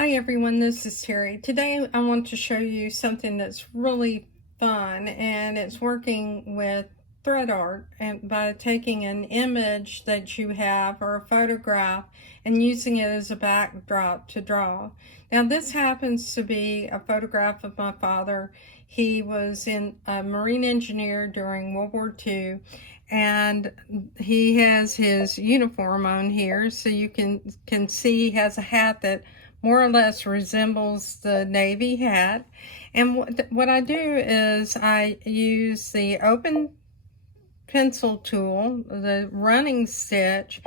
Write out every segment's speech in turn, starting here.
Hi everyone, this is Terry. Today I want to show you something that's really fun, and it's working with ThreadArt and by taking an image that you have or a photograph and using it as a backdrop to draw. Now this happens to be a photograph of my father. He was a marine engineer during World War II, and he has his uniform on here, so you can see he has a hat that more or less resembles the Navy hat. And what I do is I use the open pencil tool, the running stitch,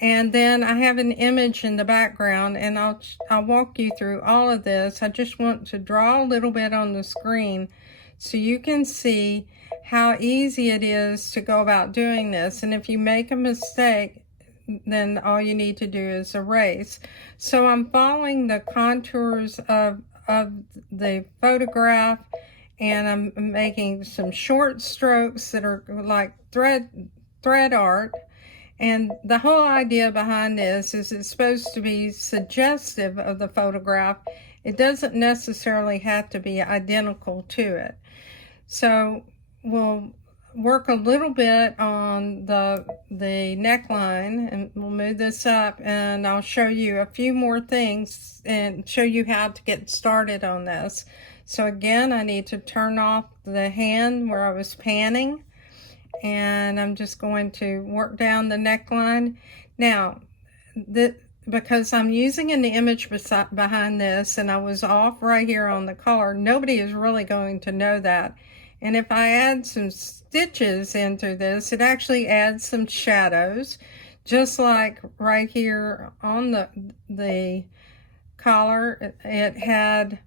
and then I have an image in the background, and I'll walk you through all of this. I just want to draw a little bit on the screen so you can see how easy it is to go about doing this. And if you make a mistake, then all you need to do is erase. So I'm following the contours of the photograph, and I'm making some short strokes that are like thread art. And the whole idea behind this is it's supposed to be suggestive of the photograph. It doesn't necessarily have to be identical to it. So we'll work a little bit on the neckline, and we'll move this up, and I'll show you a few more things and show you how to get started on this. So again, I need to turn off the hand where I was panning, and I'm just going to work down the neckline. Now, because I'm using an image behind this, and I was off right here on the color, nobody is really going to know that. And if I add some stitches into this, it actually adds some shadows, just like right here on the collar. It had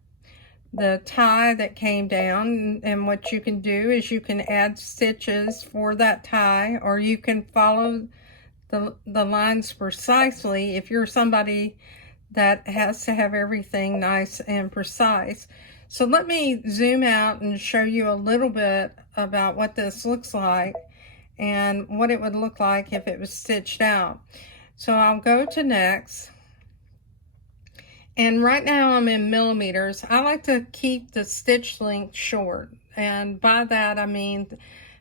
the tie that came down, and what you can do is you can add stitches for that tie, or you can follow the lines precisely if you're somebody that has to have everything nice and precise. So let me zoom out and show you a little bit about what this looks like and what it would look like if it was stitched out. So I'll go to next. And right now I'm in millimeters. I like to keep the stitch length short. And by that I mean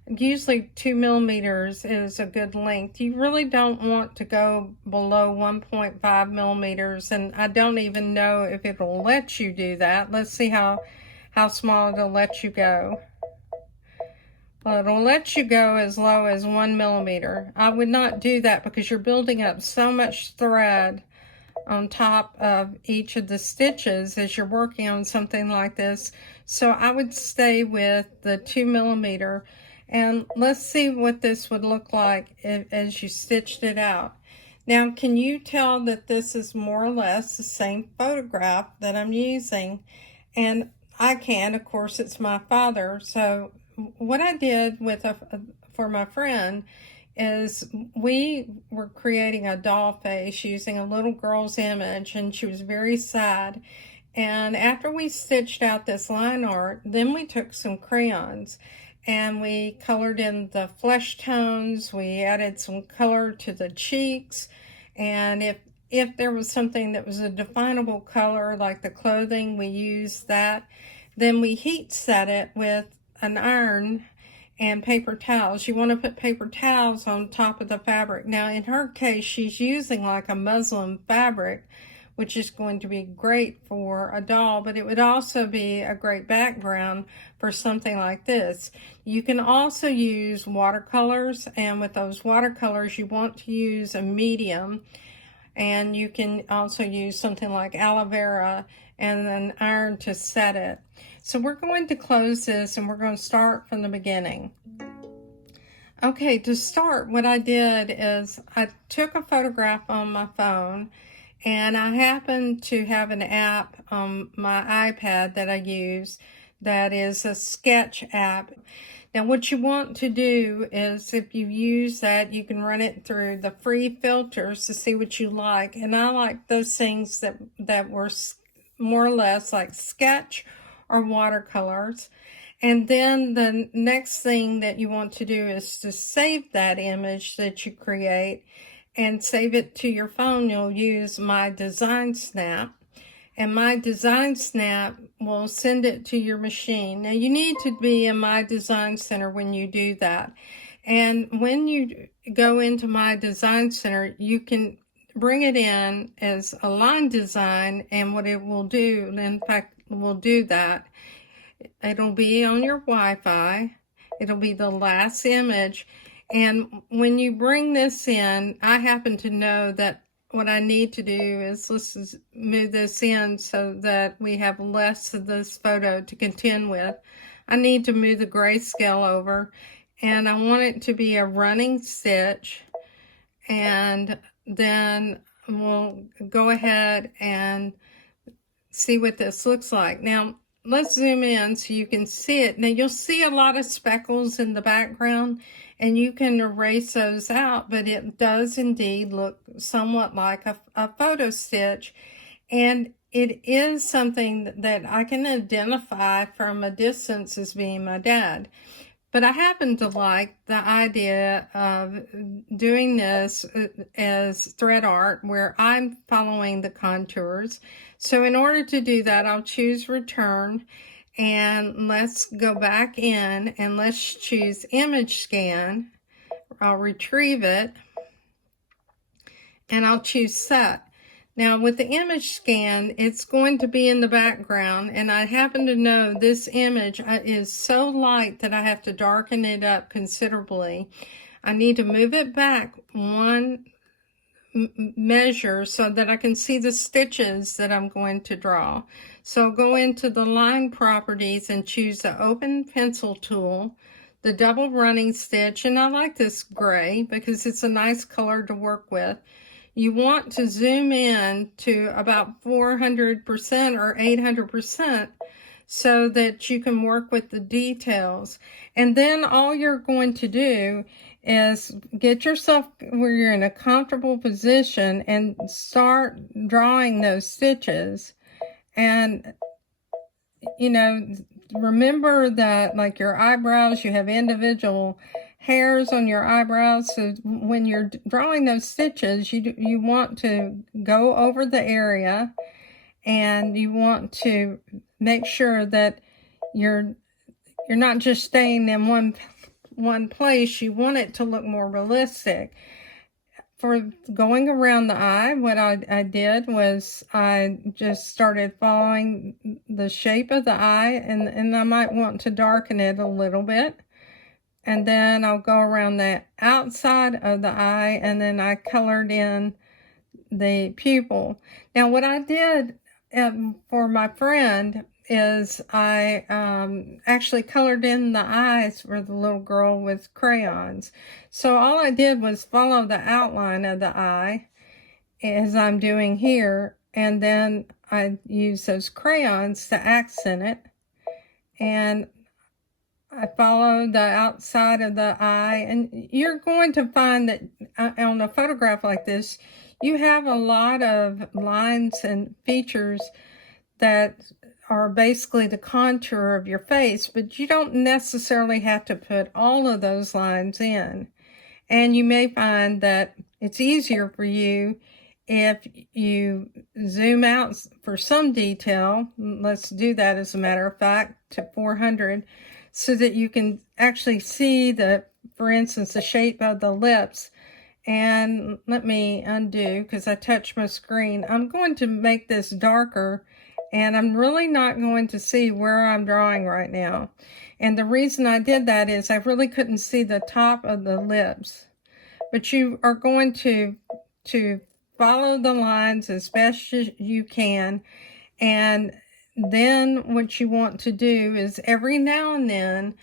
usually 2 millimeters is a good length. You really don't want to go below 1.5 millimeters, and I don't even know if it'll let you do that. Let's see how small it'll let you go. Well, it'll let you go as low as 1 millimeter. I would not do that because you're building up so much thread on top of each of the stitches as you're working on something like this. So I would stay with the 2 millimeter. And let's see what this would look like as you stitched it out. Now, can you tell that this is more or less the same photograph that I'm using? And I can, of course, it's my father. So what I did for my friend is we were creating a doll face using a little girl's image, and she was very sad. And after we stitched out this line art, then we took some crayons and we colored in the flesh tones. We added some color to the cheeks, and if there was something that was a definable color like the clothing, we used that. Then we heat set it with an iron and paper towels. You want to put paper towels on top of the fabric. Now in her case, she's using like a muslin fabric, which is going to be great for a doll, but it would also be a great background for something like this. You can also use watercolors, and with those watercolors you want to use a medium, and you can also use something like aloe vera and an iron to set it. So we're going to close this and we're going to start from the beginning. Okay, to start, what I did is I took a photograph on my phone, and I happen to have an app on my iPad that I use that is a sketch app. Now what you want to do is, if you use that, you can run it through the free filters to see what you like. And I like those things that were more or less like sketch or watercolors. And then the next thing that you want to do is to save that image that you create and save it to your phone. You'll use my design snap, and My Design Snap will send it to your machine. Now you need to be in My Design Center when you do that. And when you go into My Design Center, you can bring it in as a line design, and what it will do, in fact, will do that. It'll be on your Wi-Fi. It'll be the last image. And when you bring this in, I happen to know that what I need to do is let's move this in so that we have less of this photo to contend with. I need to move the grayscale over, and I want it to be a running stitch. And then we'll go ahead and see what this looks like. Now, let's zoom in so you can see it. Now, you'll see a lot of speckles in the background, and you can erase those out, but it does indeed look somewhat like a photo stitch. And it is something that I can identify from a distance as being my dad. But I happen to like the idea of doing this as thread art where I'm following the contours. So in order to do that, I'll choose return, and let's go back in and let's choose image scan. I'll retrieve it and I'll choose set. Now with the image scan, it's going to be in the background, and I happen to know this image is so light that I have to darken it up considerably. I need to move it back one measure so that I can see the stitches that I'm going to draw. So go into the line properties and choose the open pencil tool, the double running stitch, and I like this gray because it's a nice color to work with. You want to zoom in to about 400% or 800% so that you can work with the details. And then all you're going to do is get yourself where you're in a comfortable position and start drawing those stitches. And, you know, remember that like your eyebrows, you have individual hairs on your eyebrows. So when you're drawing those stitches, you want to go over the area, and you want to make sure that you're not just staying in one place. You want it to look more realistic. For going around the eye, what I did was I just started following the shape of the eye, and I might want to darken it a little bit. And then I'll go around the outside of the eye, and then I colored in the pupil. Now what I did for my friend is I actually colored in the eyes for the little girl with crayons. So all I did was follow the outline of the eye as I'm doing here, and then I use those crayons to accent it, and I follow the outside of the eye. And you're going to find that on a photograph like this, you have a lot of lines and features that are basically the contour of your face, but you don't necessarily have to put all of those lines in. And you may find that it's easier for you if you zoom out for some detail. Let's do that, as a matter of fact, to 400, so that you can actually see for instance, the shape of the lips. And let me undo because I touched my screen. I'm going to make this darker, and I'm really not going to see where I'm drawing right now. And the reason I did that is I really couldn't see the top of the lips. But you are going to follow the lines as best as you can. And then what you want to do is every now and then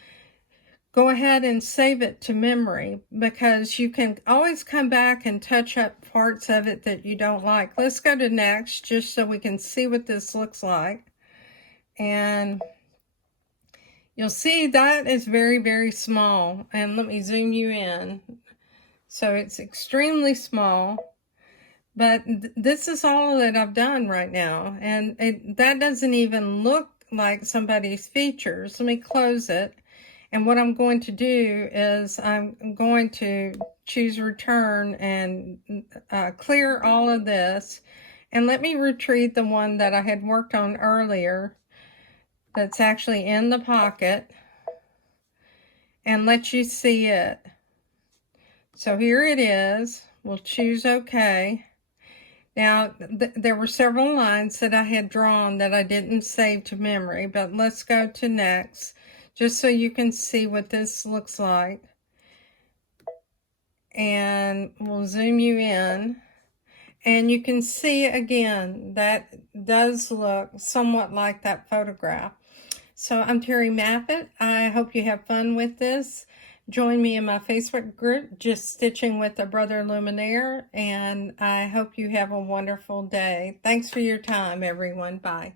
go ahead and save it to memory, because you can always come back and touch up parts of it that you don't like. Let's go to next, just so we can see what this looks like. And you'll see that is very, very small. And let me zoom you in. So it's extremely small. But this is all that I've done right now. And that doesn't even look like somebody's features. Let me close it. And what I'm going to do is I'm going to choose return and clear all of this. And let me retrieve the one that I had worked on earlier that's actually in the pocket and let you see it. So here it is. We'll choose OK. Now, there were several lines that I had drawn that I didn't save to memory, but let's go to next, just so you can see what this looks like. And we'll zoom you in. And you can see again, that does look somewhat like that photograph. So I'm Terry Maffitt. I hope you have fun with this. Join me in my Facebook group, Just Stitching with a Brother Luminaire, and I hope you have a wonderful day. Thanks for your time, everyone. Bye.